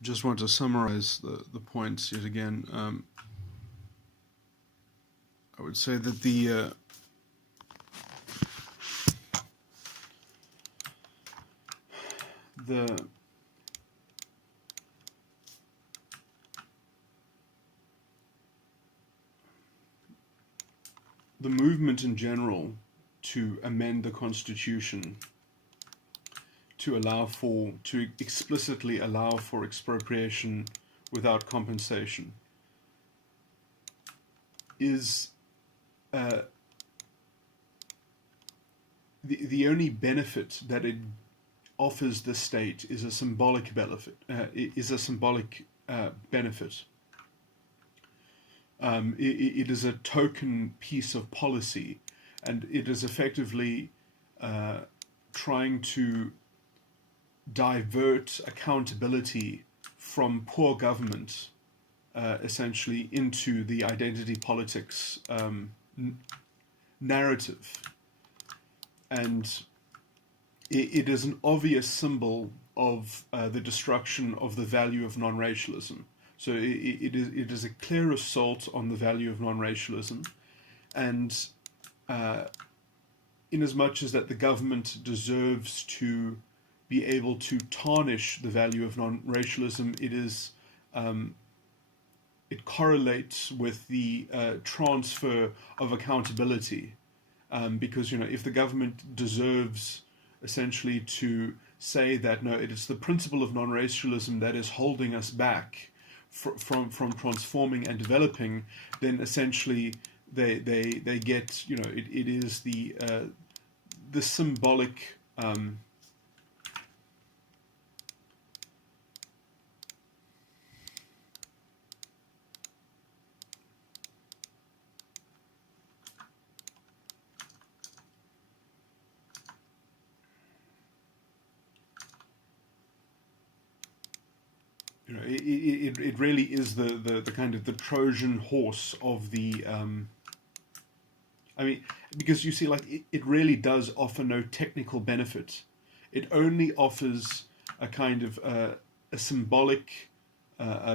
Just want to summarize the points yet again. I would say that the the movement in general to amend the Constitution to explicitly allow for expropriation without compensation is the only benefit that it offers the state is a symbolic benefit. Benefit. It is a token piece of policy, and it is effectively trying to divert accountability from poor government, essentially, into the identity politics narrative. And it is an obvious symbol of the destruction of the value of non-racialism. So it is a clear assault on the value of non-racialism, and in as much as that the government deserves to be able to tarnish the value of non-racialism, it correlates with the transfer of accountability, because if the government deserves essentially to say that no, it is the principle of non-racialism that is holding us back from transforming and developing, then essentially they get it is the symbolic it really is the kind of the Trojan horse of the because you see, like, it really does offer no technical benefit. It only offers a kind of a symbolic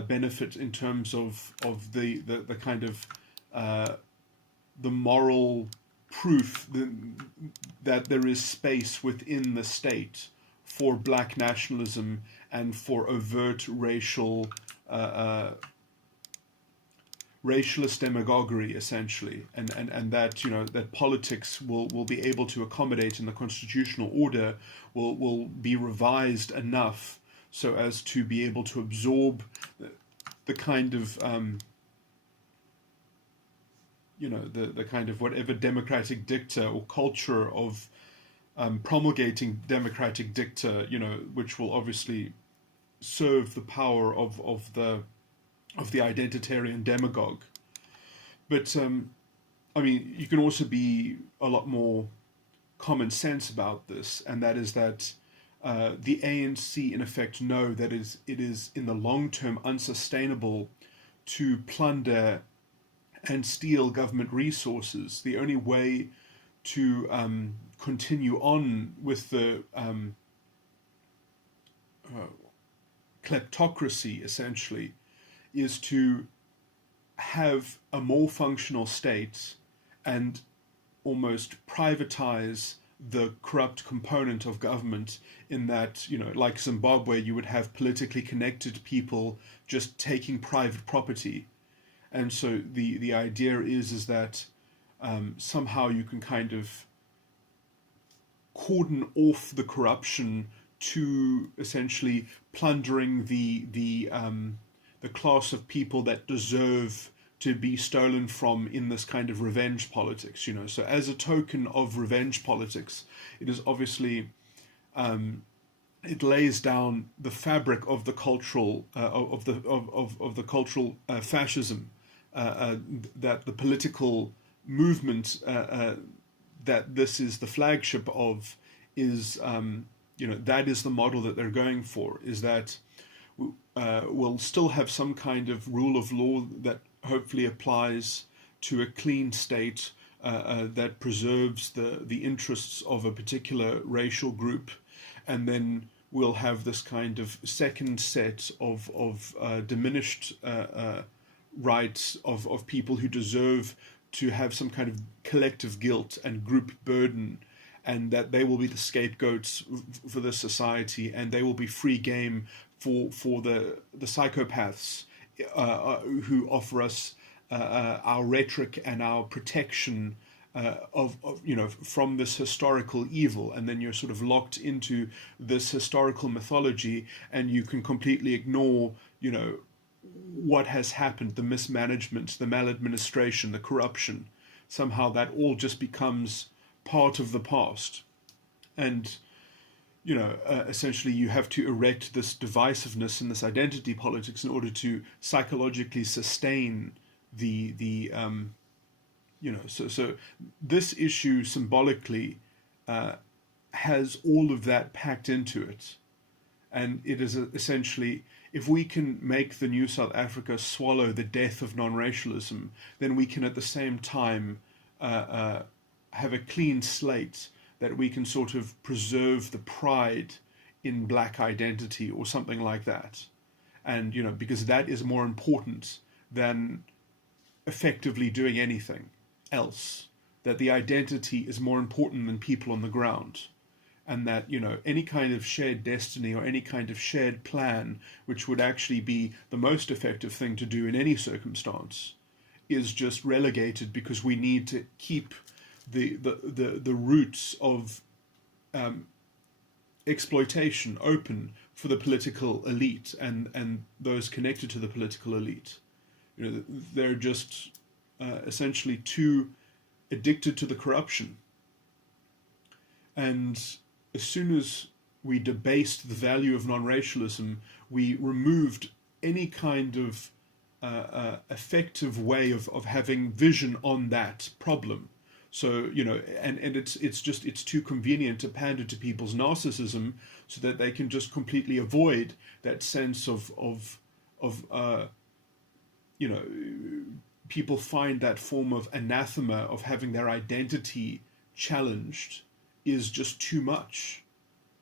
benefit in terms of the kind of the moral proof that there is space within the state for black nationalism and for overt racialist demagoguery, essentially, and that that politics will be able to accommodate in the constitutional order will be revised enough so as to be able to absorb the kind of the kind of whatever democratic dicta or culture of promulgating democratic dicta, which will obviously serve the power of the identitarian demagogue. But you can also be a lot more common sense about this, and that is that the ANC in effect know that it is in the long term unsustainable to plunder and steal government resources. The only way to continue on with the kleptocracy, essentially, is to have a more functional state and almost privatize the corrupt component of government, in that, like Zimbabwe, you would have politically connected people just taking private property. And so the idea is that somehow you can kind of cordon off the corruption to essentially plundering the class of people that deserve to be stolen from in this kind of revenge politics. So as a token of revenge politics, it is obviously it lays down the fabric of the cultural of the cultural fascism, that the political movement that this is the flagship of is that is the model that they're going for, is that we'll still have some kind of rule of law that hopefully applies to a clean state that preserves the interests of a particular racial group, and then we'll have this kind of second set of diminished rights of people who deserve to have some kind of collective guilt and group burden, and that they will be the scapegoats for this society, and they will be free game for the psychopaths who offer us our rhetoric and our protection of from this historical evil. And then you're sort of locked into this historical mythology, and you can completely ignore what has happened, the mismanagement, the maladministration, the corruption. Somehow that all just becomes part of the past. And essentially you have to erect this divisiveness and this identity politics in order to psychologically sustain the so this issue symbolically has all of that packed into it. And it is essentially, if we can make the new South Africa swallow the death of non-racialism, then we can at the same time have a clean slate, that we can sort of preserve the pride in black identity or something like that. And, because that is more important than effectively doing anything else, that the identity is more important than people on the ground. And that, any kind of shared destiny or any kind of shared plan, which would actually be the most effective thing to do in any circumstance, is just relegated because we need to keep the roots of exploitation open for the political elite and those connected to the political elite. They're just essentially too addicted to the corruption. And as soon as we debased the value of non-racialism, we removed any kind of effective way of having vision on that problem. So, and it's too convenient to pander to people's narcissism so that they can just completely avoid that sense of people find that form of anathema of having their identity challenged is just too much.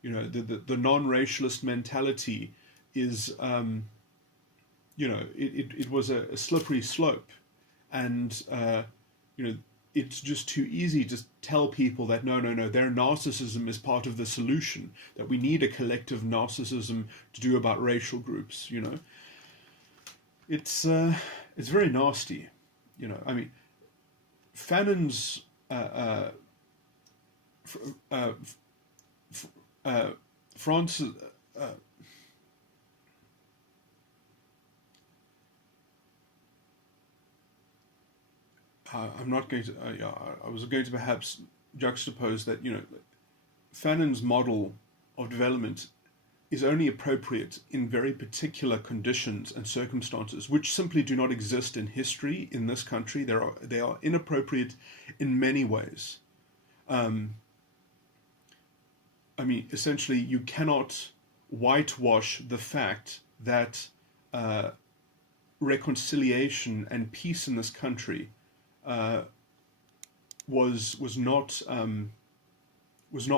The non-racialist mentality is, it was a slippery slope, and it's just too easy to tell people that no, their narcissism is part of the solution, that we need a collective narcissism to do about racial groups. It's very nasty. Fanon's Francis. I'm not going to. I was going to perhaps juxtapose that. Fanon's model of development is only appropriate in very particular conditions and circumstances, which simply do not exist in history in this country. They are inappropriate in many ways. Essentially, you cannot whitewash the fact that reconciliation and peace in this country was not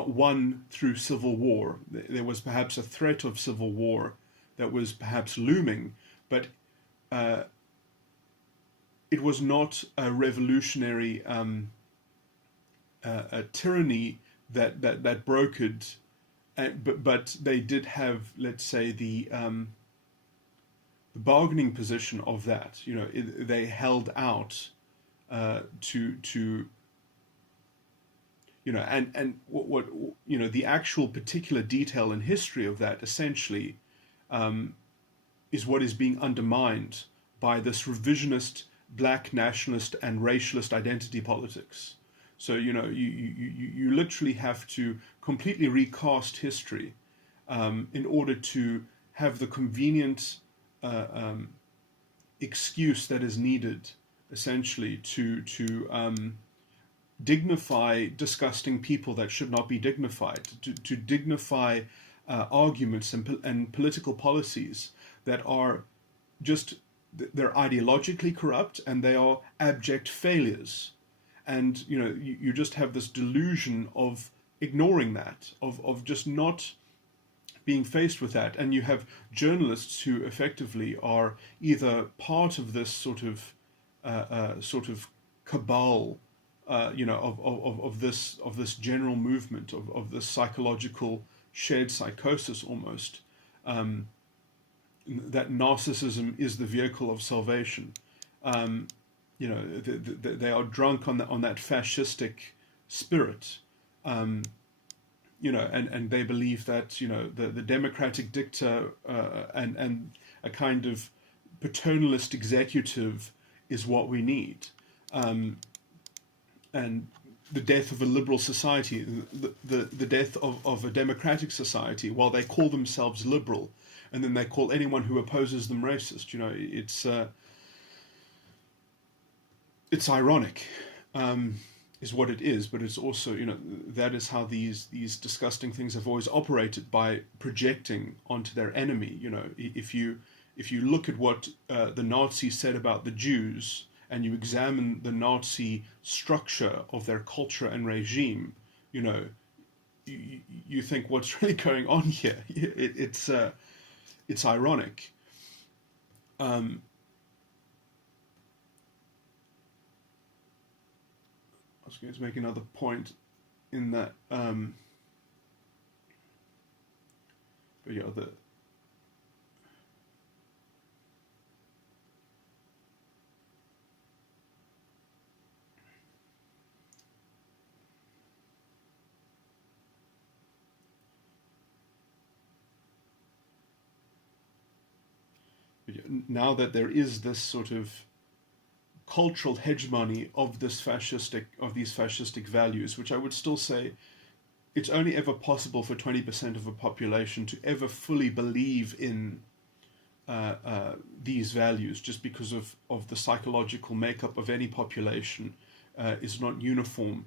won through civil war. There was perhaps a threat of civil war that was perhaps looming, but it was not a revolutionary a tyranny that brokered, but they did have, let's say, the bargaining position of that. They held out to and what the actual particular detail and history of that essentially is what is being undermined by this revisionist black nationalist and racialist identity politics. So you literally have to completely recast history in order to have the convenient excuse that is needed, essentially, to dignify disgusting people that should not be dignified, to dignify arguments and political policies that are just, they're ideologically corrupt and they are abject failures. And you just have this delusion of ignoring that, of just not being faced with that, and you have journalists who effectively are either part of this sort of cabal, of this general movement of this psychological shared psychosis almost, that narcissism is the vehicle of salvation. Um, they are drunk on that fascistic spirit. Um, and they believe that the democratic dictator and a kind of paternalist executive is what we need, and the death of a liberal society, the death of a democratic society, while they call themselves liberal, and then they call anyone who opposes them racist. It's ironic. Is what it is, but it's also, that is how these disgusting things have always operated, by projecting onto their enemy. If you look at what the Nazis said about the Jews, and you examine the Nazi structure of their culture and regime, you think, what's really going on here? It's ironic. I was going to make another point in that, but yeah, now that there is this sort of cultural hegemony of these fascistic values, which I would still say it's only ever possible for 20% of a population to ever fully believe in these values, just because of the psychological makeup of any population is not uniform,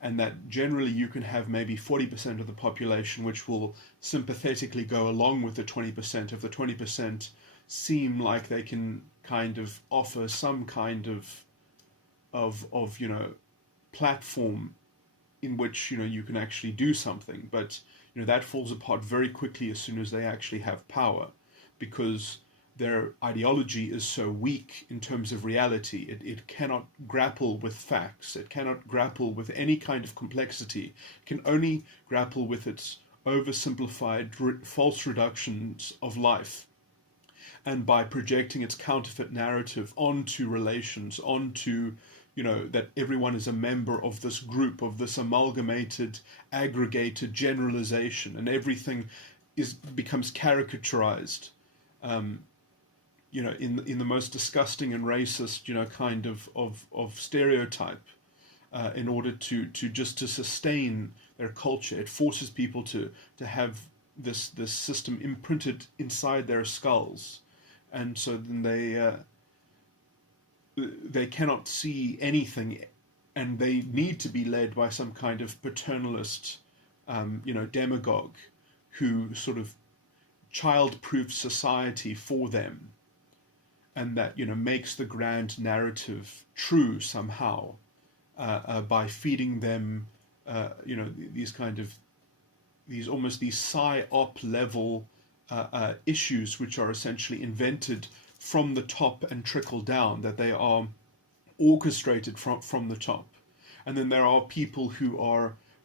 and that generally you can have maybe 40% of the population which will sympathetically go along with the 20%. If the 20% seem like they can kind of offer some kind of platform in which you can actually do something, but that falls apart very quickly as soon as they actually have power, because their ideology is so weak in terms of reality. It cannot grapple with facts. It cannot grapple with any kind of complexity. It can only grapple with its oversimplified false reductions of life, and by projecting its counterfeit narrative onto relations, onto, that everyone is a member of this group, of this amalgamated, aggregated generalization, and everything becomes caricaturized, in the most disgusting and racist, kind of stereotype, in order to sustain their culture. It forces people to have this system imprinted inside their skulls. And so then they cannot see anything, and they need to be led by some kind of paternalist, demagogue, who sort of child-proof society for them, and that makes the grand narrative true somehow, by feeding them, these psy-op level issues, which are essentially invented from the top and trickle down, that they are orchestrated from the top. And then there are people who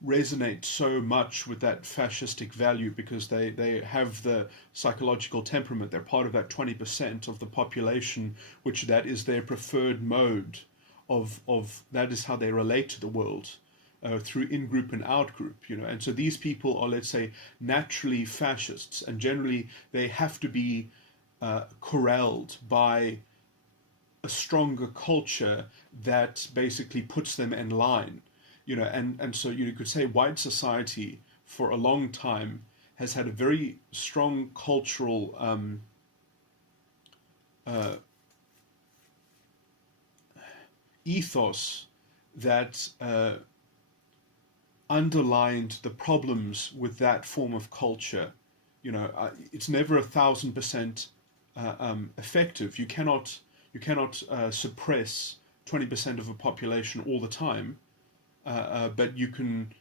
resonate so much with that fascistic value because they have the psychological temperament. They're part of that 20% of the population, which that is their preferred mode of that is how they relate to the world. Through in-group and out-group, and so these people are, let's say, naturally fascists, and generally they have to be corralled by a stronger culture that basically puts them in line, and so you could say white society for a long time has had a very strong cultural ethos that underlined the problems with that form of culture. It's never 1,000% effective. You cannot suppress 20% of a population all the time, but you can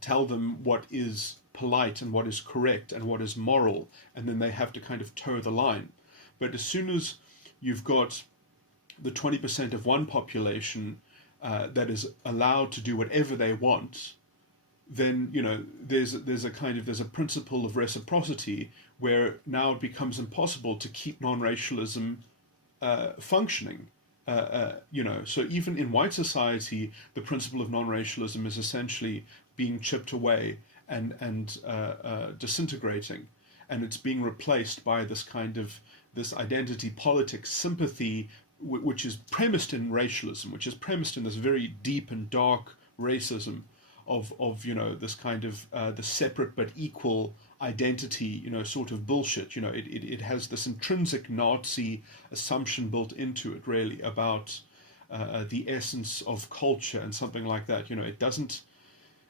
tell them what is polite and what is correct and what is moral, and then they have to kind of toe the line. But as soon as you've got the 20% of one population that is allowed to do whatever they want, then there's a principle of reciprocity where now it becomes impossible to keep non-racialism functioning. So even in white society, the principle of non-racialism is essentially being chipped away and disintegrating, and it's being replaced by this identity politics sympathy, which is premised in racialism, which is premised in this very deep and dark racism of this kind of the separate but equal identity, sort of bullshit. It has this intrinsic Nazi assumption built into it, really, about the essence of culture and something like that.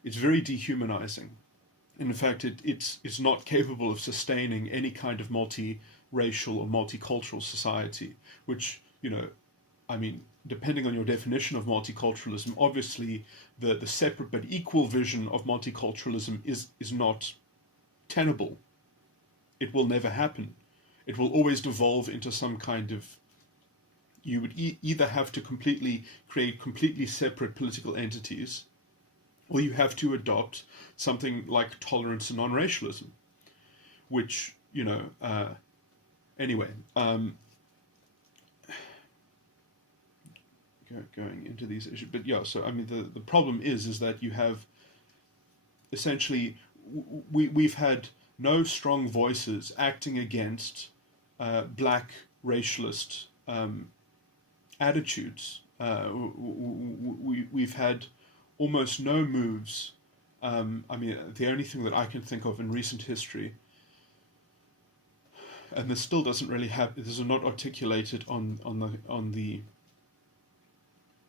It's very dehumanizing. In fact, it's not capable of sustaining any kind of multiracial or multicultural society, which, depending on your definition of multiculturalism, obviously the separate but equal vision of multiculturalism is not tenable. It will never happen. It will always devolve into some kind of, you would either have to create completely separate political entities, or you have to adopt something like tolerance and non-racialism, which, anyway, going into these issues. But yeah, so the problem is that you have essentially, we've had no strong voices acting against black racialist attitudes. We've had almost no moves. The only thing that I can think of in recent history, and this still doesn't really have, this is not articulated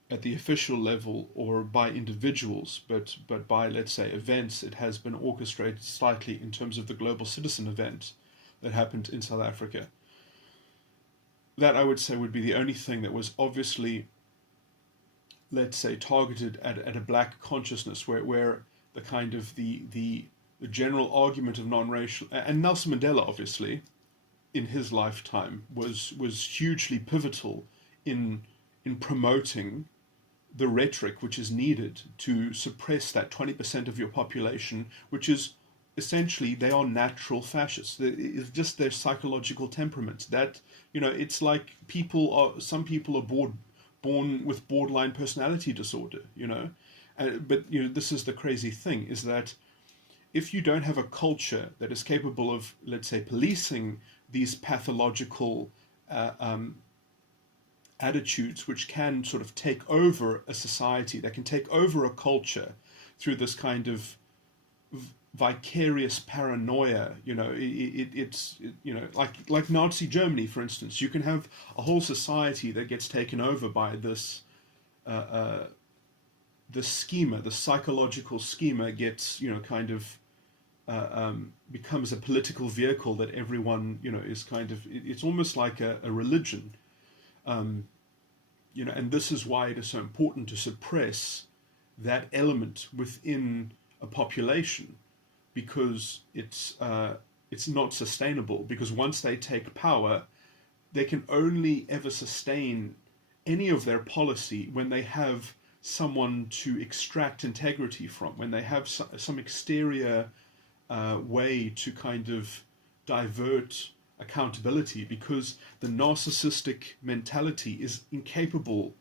at the official level or by individuals, but by, let's say, events. It has been orchestrated slightly in terms of the global citizen event that happened in South Africa. That, I would say, would be the only thing that was obviously, let's say, targeted at a black consciousness, where the kind of the general argument of non-racial, and Nelson Mandela, obviously, in his lifetime was hugely pivotal in promoting the rhetoric which is needed to suppress that 20% of your population, which is essentially, they are natural fascists. It's just their psychological temperaments. That, it's like some people are born with borderline personality disorder, but this is the crazy thing, is that if you don't have a culture that is capable of, let's say, policing these pathological attitudes, which can sort of take over a society, that can take over a culture through this kind of vicarious paranoia, like Nazi Germany, for instance. You can have a whole society that gets taken over by this schema, the psychological schema gets, becomes a political vehicle that everyone, is kind of, it's almost like a religion. And this is why it is so important to suppress that element within a population, because it's not sustainable. Because once they take power, they can only ever sustain any of their policy when they have someone to extract integrity from, when they have some exterior way to kind of divert accountability, because the narcissistic mentality is incapable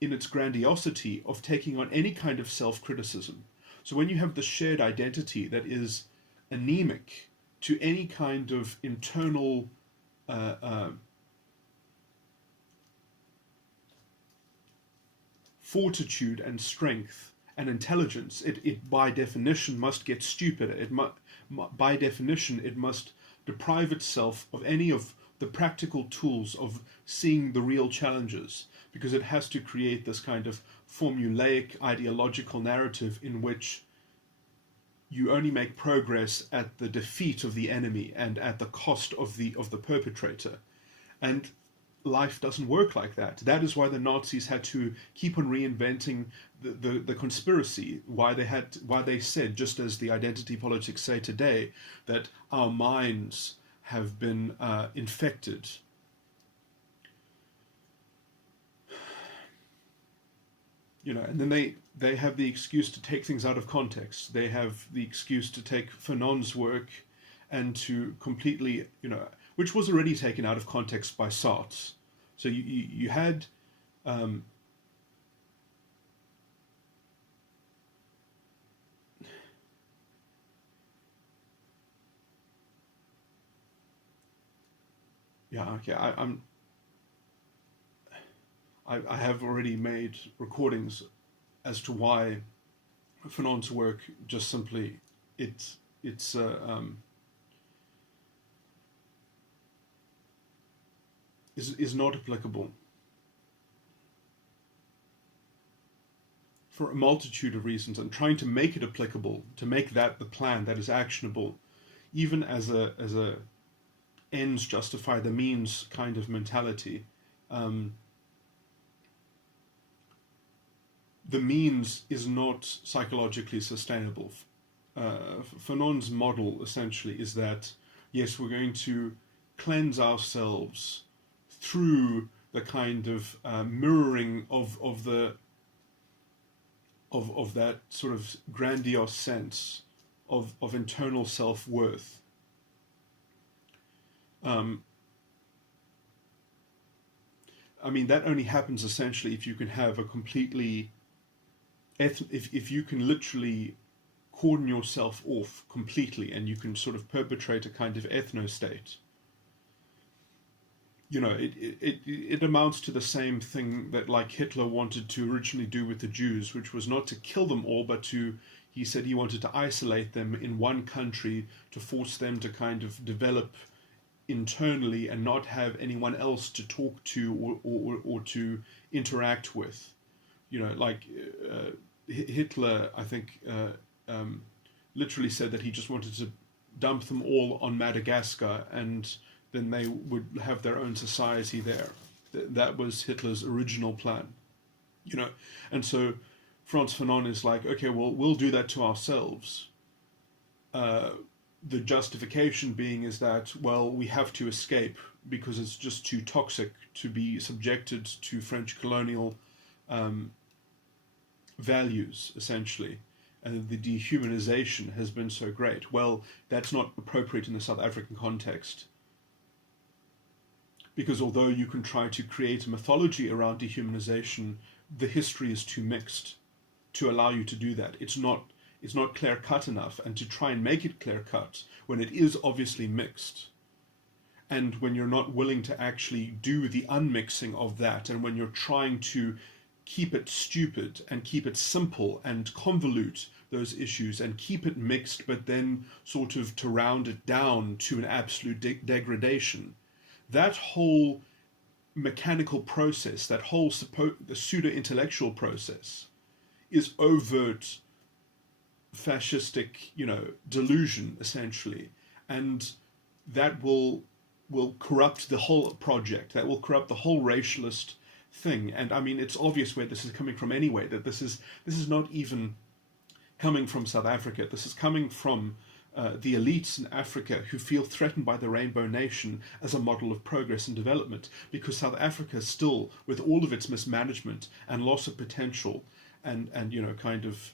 in its grandiosity of taking on any kind of self-criticism. So when you have the shared identity that is anemic to any kind of internal fortitude and strength and intelligence, it by definition must get stupider. By definition, it must deprive itself of any of the practical tools of seeing the real challenges, because it has to create this kind of formulaic ideological narrative in which you only make progress at the defeat of the enemy and at the cost of the perpetrator. And life doesn't work like that. That is why the Nazis had to keep on reinventing the conspiracy. Why they said, just as the identity politics say today, that our minds have been infected. And then they have the excuse to take things out of context. They have the excuse to take Fanon's work and to completely, which was already taken out of context by Sartre. So you had yeah, okay. I have already made recordings as to why Fanon's work just simply it's is not applicable for a multitude of reasons, and trying to make it applicable, to make that the plan that is actionable, even as a ends justify the means kind of mentality. The means is not psychologically sustainable. Fanon's model essentially is that, yes, we're going to cleanse ourselves through the kind of mirroring of that sort of grandiose sense of internal self-worth. That only happens essentially if you can have a completely if you can literally cordon yourself off completely, and you can sort of perpetrate a kind of ethno-state. It amounts to the same thing that, like, Hitler wanted to originally do with the Jews, which was not to kill them all, but he said he wanted to isolate them in one country to force them to kind of develop internally and not have anyone else to talk to or to interact with. Hitler, I think, literally said that he just wanted to dump them all on Madagascar, and then they would have their own society there. That was Hitler's original plan. And so Frantz Fanon is like, okay, well, we'll do that to ourselves. The justification being is that, well, we have to escape because it's just too toxic to be subjected to French colonial values, essentially, and the dehumanization has been so great. Well, that's not appropriate in the South African context, because although you can try to create a mythology around dehumanization, the history is too mixed to allow you to do that. It's not clear-cut enough, and to try and make it clear-cut when it is obviously mixed, and when you're not willing to actually do the unmixing of that, and when you're trying to keep it stupid and keep it simple and convolute those issues and keep it mixed, but then sort of to round it down to an absolute degradation, that whole mechanical process, that whole the pseudo-intellectual process, is overt fascistic, delusion, essentially, and that will corrupt the whole project. That will corrupt the whole racialist thing. And it's obvious where this is coming from anyway. That this is not even coming from South Africa. This is coming from the elites in Africa who feel threatened by the Rainbow Nation as a model of progress and development, because South Africa still, with all of its mismanagement and loss of potential and kind of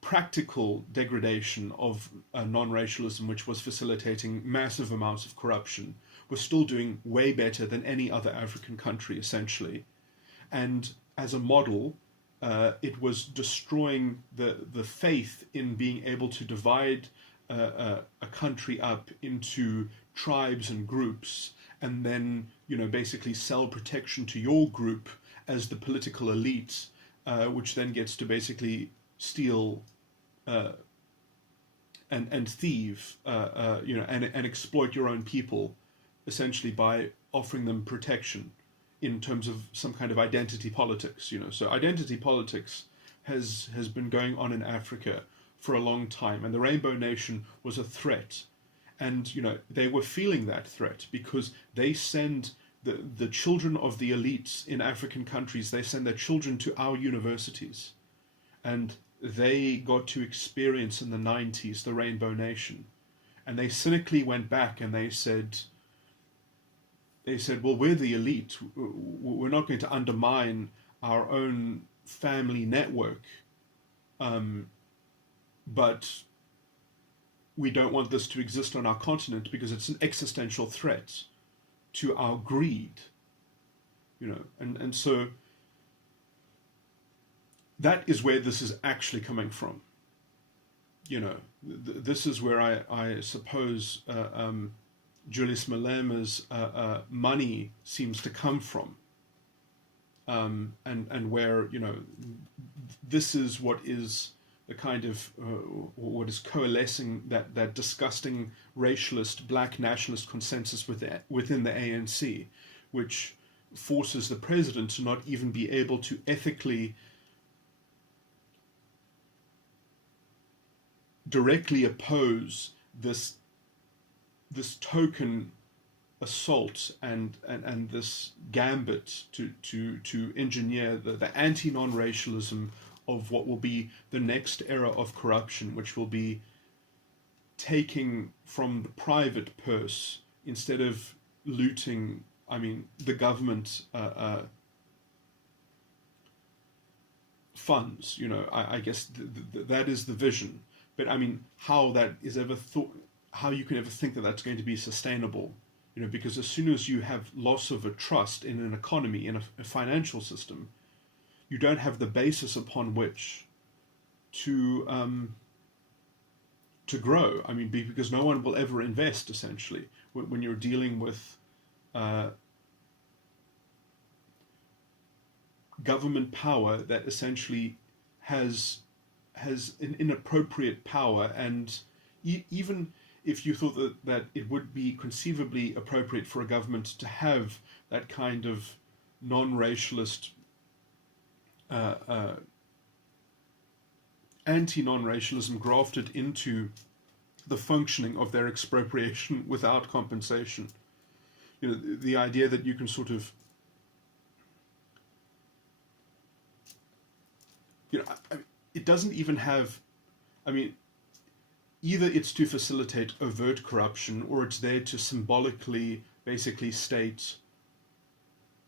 practical degradation of non-racialism, which was facilitating massive amounts of corruption, was still doing way better than any other African country, essentially. And as a model, it was destroying the faith in being able to divide a country up into tribes and groups, and then basically sell protection to your group as the political elite, which then gets to basically steal and thieve, and exploit your own people, essentially by offering them protection in terms of some kind of identity politics. So identity politics has been going on in Africa for a long time, and the Rainbow Nation was a threat. And, they were feeling that threat because they send the children of the elites in African countries, they send their children to our universities. And they got to experience in the 90s the Rainbow Nation. And they cynically went back and they said, well, we're the elite. We're not going to undermine our own family network. But we don't want this to exist on our continent because it's an existential threat to our greed. And so that is where this is actually coming from. This is where I suppose Julius Malema's money seems to come from, and where this is what is the kind of what is coalescing that disgusting racialist black nationalist consensus within the ANC, which forces the president to not even be able to ethically directly oppose this token assault and this gambit to engineer the anti-non-racialism of what will be the next era of corruption, which will be taking from the private purse instead of looting, the government funds. I guess that is the vision. But how that is ever thought, how you can ever think that that's going to be sustainable, because as soon as you have loss of a trust in an economy, in a financial system, you don't have the basis upon which to grow. Because no one will ever invest, essentially, when you're dealing with government power that essentially has an inappropriate power. And even if you thought that it would be conceivably appropriate for a government to have that kind of non-racialist anti-non-racialism grafted into the functioning of their expropriation without compensation. The idea that you can sort of, it doesn't even have, either it's to facilitate overt corruption or it's there to symbolically basically state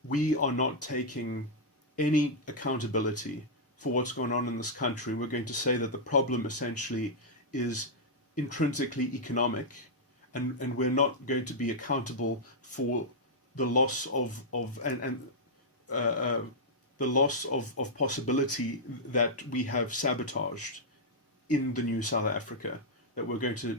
we are not taking any accountability for what's going on in this country. We're going to say that the problem essentially is intrinsically economic, and we're not going to be accountable for the loss of the loss of possibility that we have sabotaged in the new South Africa, that we're going to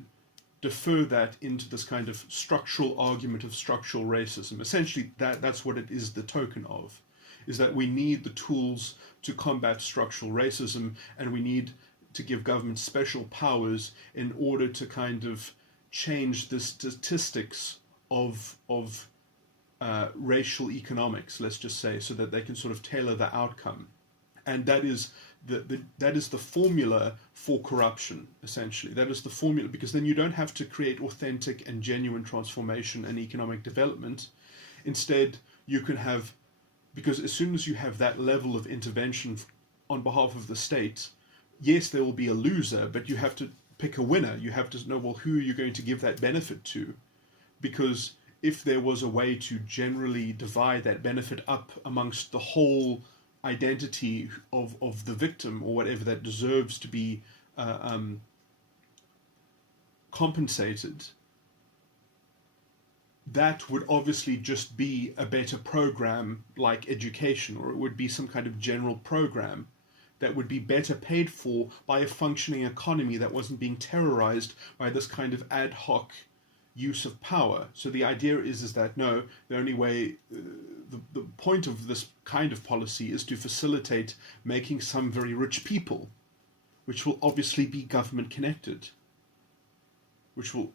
defer that into this kind of structural argument of structural racism. Essentially, that's what it is the token of, is that we need the tools to combat structural racism, and we need to give government special powers in order to kind of change the statistics of racial economics, let's just say, so that they can sort of tailor the outcome. And that is that is the formula for corruption, essentially. That is the formula, because then you don't have to create authentic and genuine transformation and economic development. Instead, you can have, because as soon as you have that level of intervention on behalf of the state, yes, there will be a loser, but you have to pick a winner. You have to know, well, who are you going to give that benefit to? Because if there was a way to generally divide that benefit up amongst the whole identity of the victim, or whatever that deserves to be compensated, that would obviously just be a better program like education, or it would be some kind of general program that would be better paid for by a functioning economy that wasn't being terrorized by this kind of ad hoc use of power. So the idea is that no, the only way, the point of this kind of policy is to facilitate making some very rich people, which will obviously be government connected, which will,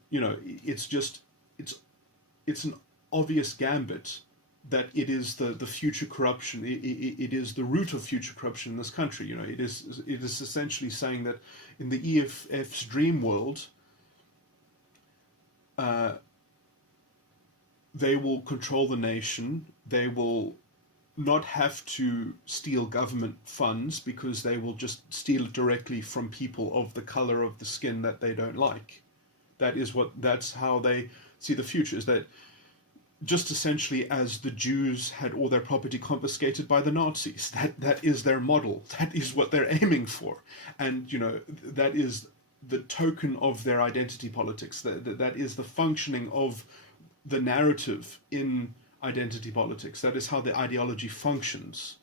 it's an obvious gambit that it is the future corruption. It is the root of future corruption in this country. It is essentially saying that in the EFF's dream world, uh, they will control the nation. They will not have to steal government funds because they will just steal it directly from people of the color of the skin that they don't like. That's how they see the future, is that just essentially as the Jews had all their property confiscated by the Nazis. That is their model. That is what they're aiming for. And, that is the token of their identity politics. That is the functioning of the narrative in identity politics. That is how the ideology functions.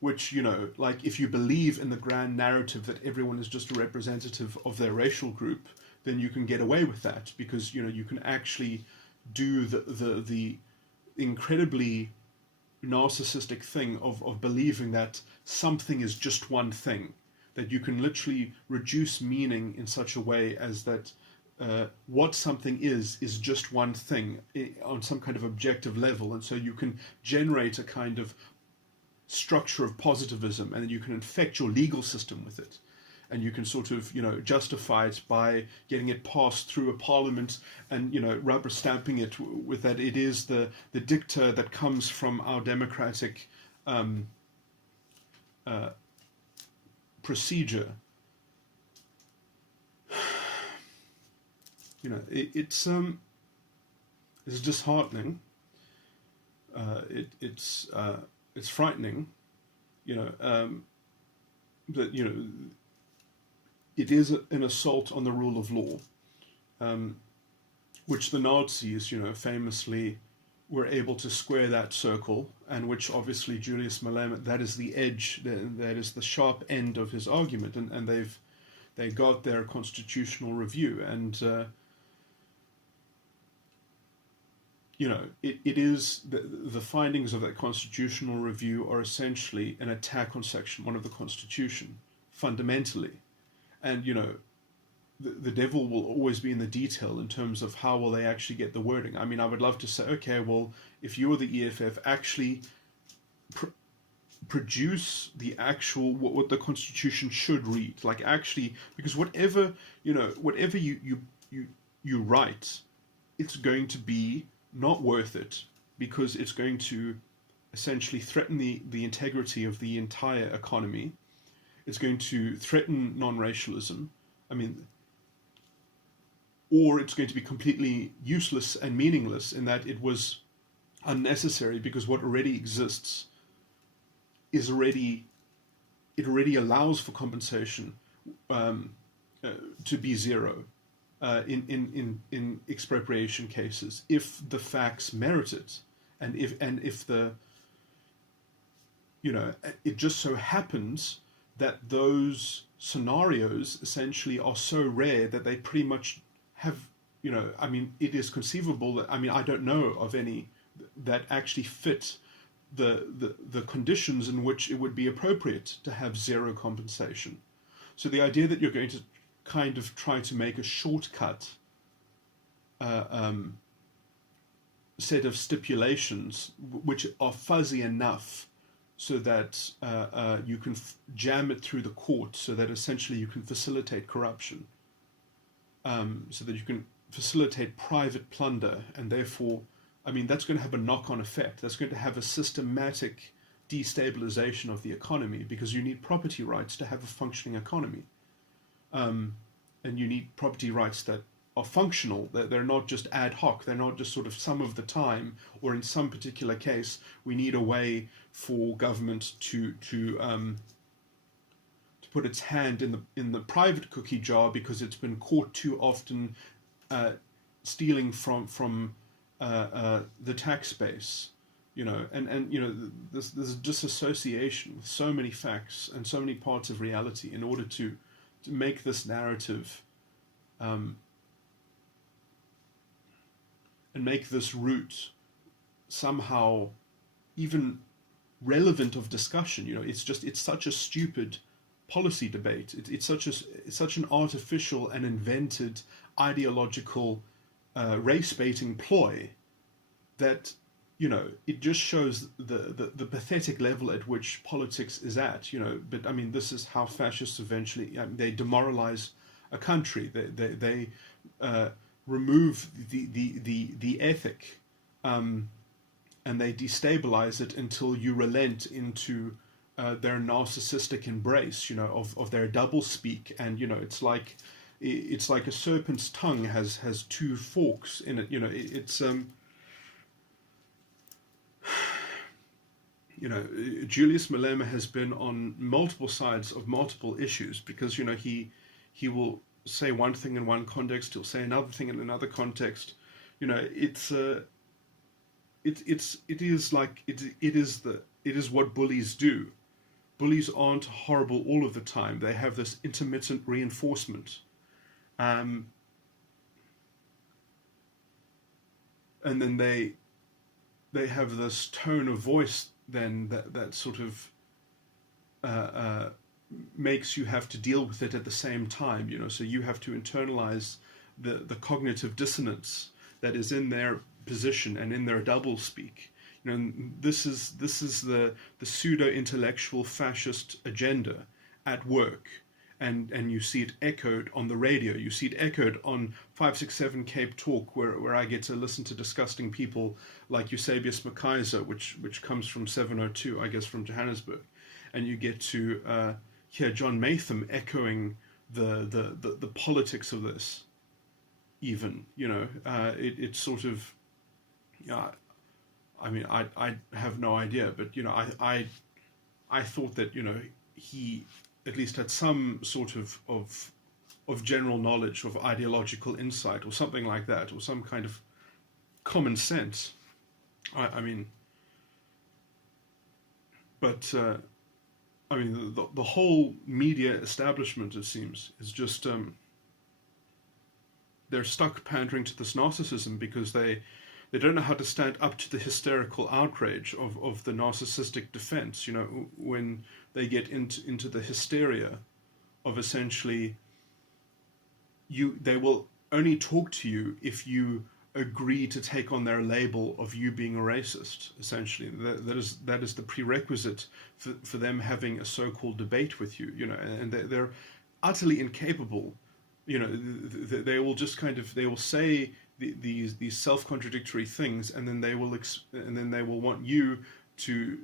Which, like if you believe in the grand narrative that everyone is just a representative of their racial group, then you can get away with that because, you can actually do the incredibly narcissistic thing of believing that something is just one thing, that you can literally reduce meaning in such a way as that what something is just one thing on some kind of objective level, and so you can generate a kind of structure of positivism, and then you can infect your legal system with it, and you can sort of justify it by getting it passed through a parliament and rubber stamping it with that it is the dicta that comes from our democratic procedure. It's disheartening. It's frightening. That it is an assault on the rule of law, which the Nazis, famously were able to square that circle, and which obviously Julius Malema, that is the edge, that is the sharp end of his argument, and they got their constitutional review, and it is the findings of that constitutional review are essentially an attack on Section 1 of the Constitution, fundamentally. And, the devil will always be in the detail in terms of how will they actually get the wording. I mean, I would love to say, okay, well, if you're the EFF, actually produce the actual, what the Constitution should read. Like, actually, because whatever you write, it's going to be not worth it, because it's going to essentially threaten the integrity of the entire economy. It's going to threaten non-racialism. I mean, or it's going to be completely useless and meaningless in that it was unnecessary, because what already exists it already allows for compensation to be zero. In expropriation cases, if the facts merit it, and if the it just so happens that those scenarios essentially are so rare that they pretty much have I mean, it is conceivable that, I mean, I don't know of any that actually fit the conditions in which it would be appropriate to have zero compensation. So the idea that you're going to kind of try to make a shortcut set of stipulations which are fuzzy enough so that you can jam it through the court, so that essentially you can facilitate corruption, so that you can facilitate private plunder, and therefore, I mean, that's going to have a knock-on effect. That's going to have a systematic destabilization of the economy, because you need property rights to have a functioning economy. And you need property rights that are functional, that they're not just ad hoc, they're not just sort of some of the time, or in some particular case, we need a way for government to put its hand in the private cookie jar because it's been caught too often stealing from the tax base. There's disassociation with so many facts and so many parts of reality in order to make this narrative and make this route somehow even relevant of discussion. It's such a stupid policy debate. It's such an artificial and invented ideological race baiting ploy that it just shows the pathetic level at which politics is at, But I mean, this is how fascists eventually, they demoralize a country. They remove the ethic, and they destabilize it until you relent into their narcissistic embrace, of their doublespeak. And, it's like a serpent's tongue has two forks in it. Julius Malema has been on multiple sides of multiple issues because, he will say one thing in one context, he'll say another thing in another context. It is what bullies do. Bullies aren't horrible all of the time. They have this intermittent reinforcement. And then they have this tone of voice then that sort of makes you have to deal with it at the same time, so you have to internalize the cognitive dissonance that is in their position and in their doublespeak. This is the pseudo-intellectual fascist agenda at work. And you see it echoed on the radio. You see it echoed on 567 Cape Talk, where I get to listen to disgusting people like Eusebius McKaiser, which comes from 702, I guess, from Johannesburg. And you get to hear John Matham echoing the politics of this. Even, it's sort of, I mean, I have no idea, but I thought that he at least had some sort of general knowledge, of ideological insight, or something like that, or some kind of common sense. I mean, but I mean, the whole media establishment, it seems, is just they're stuck pandering to this narcissism because they don't know how to stand up to the hysterical outrage of the narcissistic defense, when they get into the hysteria of essentially they will only talk to you if you agree to take on their label of you being a racist, essentially. That is the prerequisite for them having a so-called debate with you, and they're utterly incapable. They will just they will say these self-contradictory things, and then they will want you to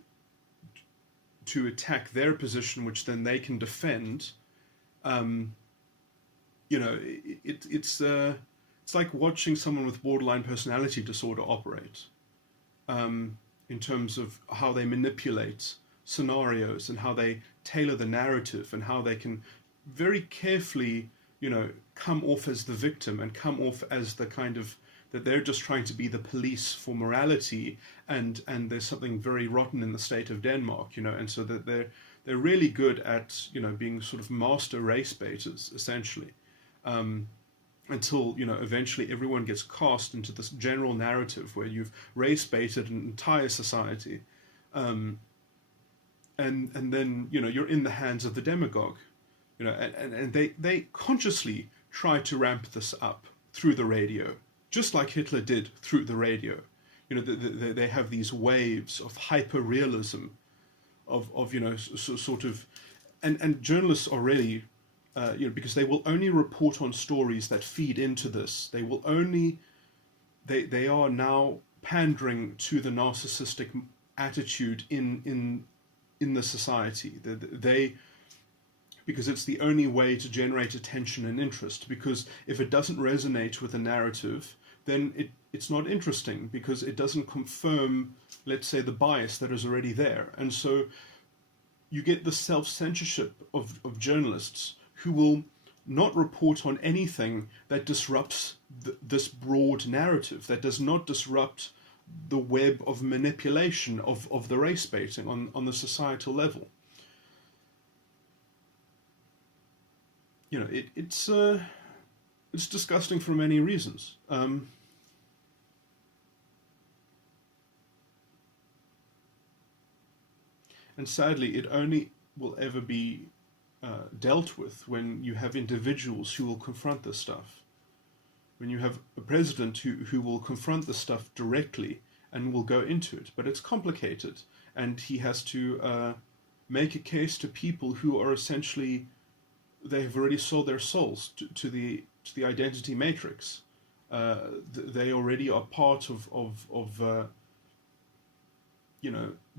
attack their position, which then they can defend. It's like watching someone with borderline personality disorder operate, in terms of how they manipulate scenarios and how they tailor the narrative and how they can very carefully come off as the victim and come off as the kind of that they're just trying to be the police for morality, and there's something very rotten in the state of Denmark, and so that they're really good at being sort of master race baiters, essentially, until eventually everyone gets cast into this general narrative where you've race baited an entire society, and then you're in the hands of the demagogue. And they consciously try to ramp this up through the radio, just like Hitler did through the radio. They have these waves of hyper-realism, of sort of, and journalists are really, because they will only report on stories that feed into this. They will only, they are now pandering to the narcissistic attitude in the society. Because it's the only way to generate attention and interest. Because if it doesn't resonate with the narrative, then it's not interesting, because it doesn't confirm, let's say, the bias that is already there. And so you get the self-censorship of journalists who will not report on anything that disrupts this broad narrative, that does not disrupt the web of manipulation of the race baiting on the societal level. It's disgusting for many reasons. And sadly, it only will ever be dealt with when you have individuals who will confront this stuff. When you have a president who will confront this stuff directly and we'll go into it. But it's complicated, and he has to make a case to people who are essentially, they have already sold their souls to the identity matrix. They already are part of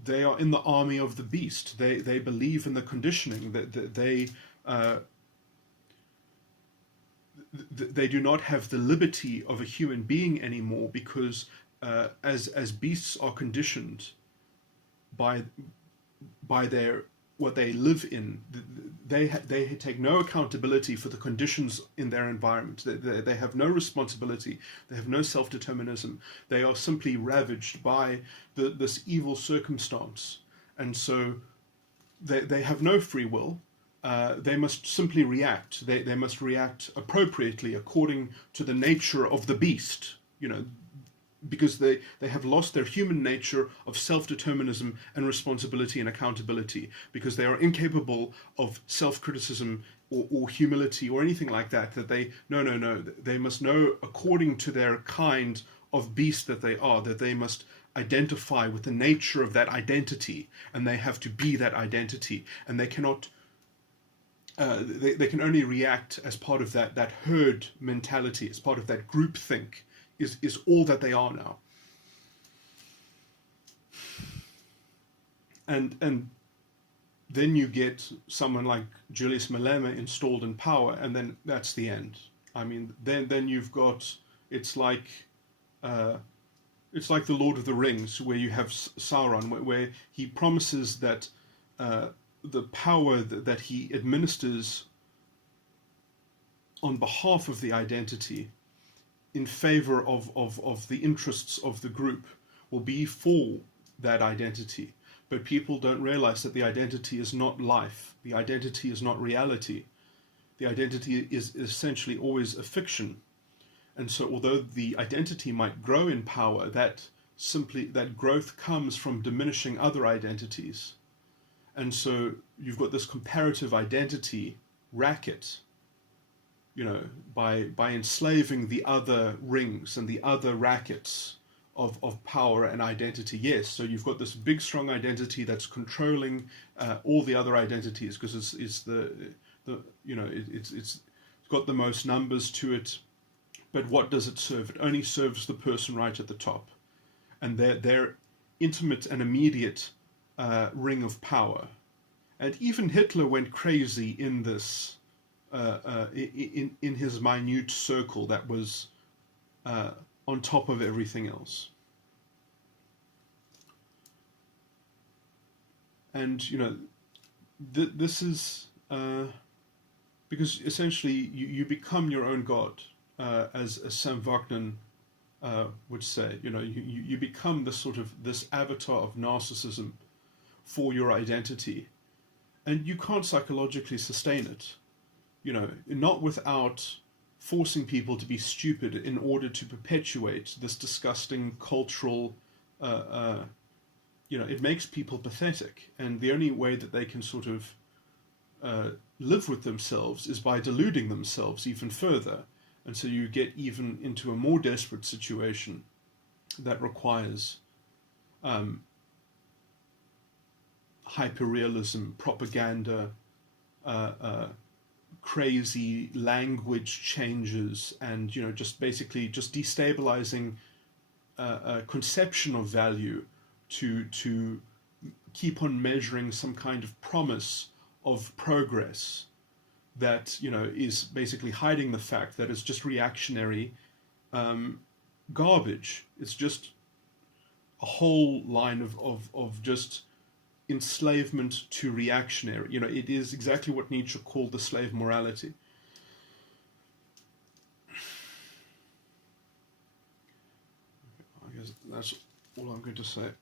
they are in the army of the beast. They believe in the conditioning that they do not have the liberty of a human being anymore, because as beasts are conditioned by their what they live in, they take no accountability for the conditions in their environment. They have no responsibility. They have no self-determinism. They are simply ravaged by this evil circumstance, and so they have no free will. They must simply react. They must react appropriately according to the nature of the beast. Because they have lost their human nature of self-determinism and responsibility and accountability, because they are incapable of self-criticism or humility or anything like that, they must know, according to their kind of beast that they are, that they must identify with the nature of that identity, and they have to be that identity, and they cannot they can only react as part of that herd mentality, as part of that groupthink, is all that they are now. And then you get someone like Julius Malema installed in power, and then that's the end. I mean, then you've got, it's like the Lord of the Rings, where you have Sauron, where he promises that the power that he administers on behalf of the identity, in favor of the interests of the group, will be for that identity. But people don't realize that the identity is not life. The identity is not reality. The identity is essentially always a fiction. And so although the identity might grow in power, that growth comes from diminishing other identities. And so you've got this comparative identity racket, by enslaving the other rings and the other rackets of power and identity. Yes, so you've got this big, strong identity that's controlling all the other identities, because it's got the most numbers to it. But what does it serve? It only serves the person right at the top, and their intimate and immediate ring of power. And even Hitler went crazy in this. In his minute circle that was on top of everything else. And this is because essentially you become your own god, as Sam Wagner would say. You become this avatar of narcissism for your identity, and you can't psychologically sustain it. Not without forcing people to be stupid in order to perpetuate this disgusting cultural, it makes people pathetic. And the only way that they can live with themselves is by deluding themselves even further. And so you get even into a more desperate situation that requires hyperrealism, propaganda, crazy language changes, and just basically just destabilizing a conception of value to keep on measuring some kind of promise of progress that is basically hiding the fact that it's just reactionary garbage. It's just a whole line of just enslavement to reactionary. It is exactly what Nietzsche called the slave morality. I guess that's all I'm going to say.